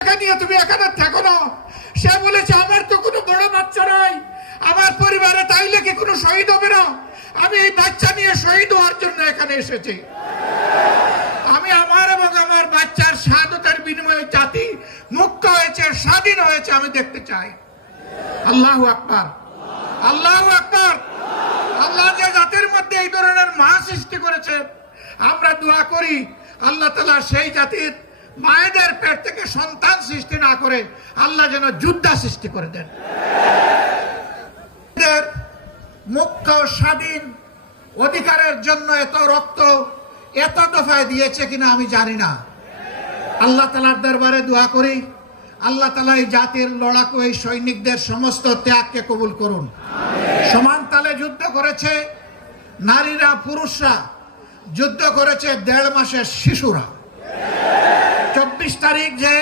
নিয়ে তুমি এখানে থাকো না। সে বলেছে আমার তো কোনো বড় বাচ্চা নাই, আমার পরিবারে তাইলে কি কোনো শহীদ হবে না? আমি এই বাচ্চা নিয়ে শহীদ হওয়ার জন্য এখানে এসেছি। আমি আমার এবং আমার বাচ্চার শাহাদাতের বিনিময়ে জাতি মুক্ত হয়েছে, স্বাধীন হয়েছে, আমি দেখতে চাই। আল্লাহু আকবার, আল্লাহু আকবার। আল্লাহ যে জাতির মধ্যে এই ধরনের মা সৃষ্টি করেছে, আমরা দোয়া করি আল্লাহ তাআলা সেই জাতির মায়েদের পেট থেকে সন্তান সৃষ্টি না করে আল্লাহ যেন যোদ্ধা সৃষ্টি করে দেন। মুক্ত স্বাধীন অধিকারের জন্য এত রক্ত এত দফায় দিয়েছে কিনা আমি জানি না। আল্লাহ তাআলার দরবারে দোয়া করি আল্লাহ তাআলা এই জাতির লড়াকু এই সৈনিকদের সমস্ত ত্যাগকে কবুল করুন। সমান তালে যুদ্ধ করেছে নারীরা, পুরুষরা, যুদ্ধ করেছে 1.5 মাসের শিশুরা। 24 তারিখ যে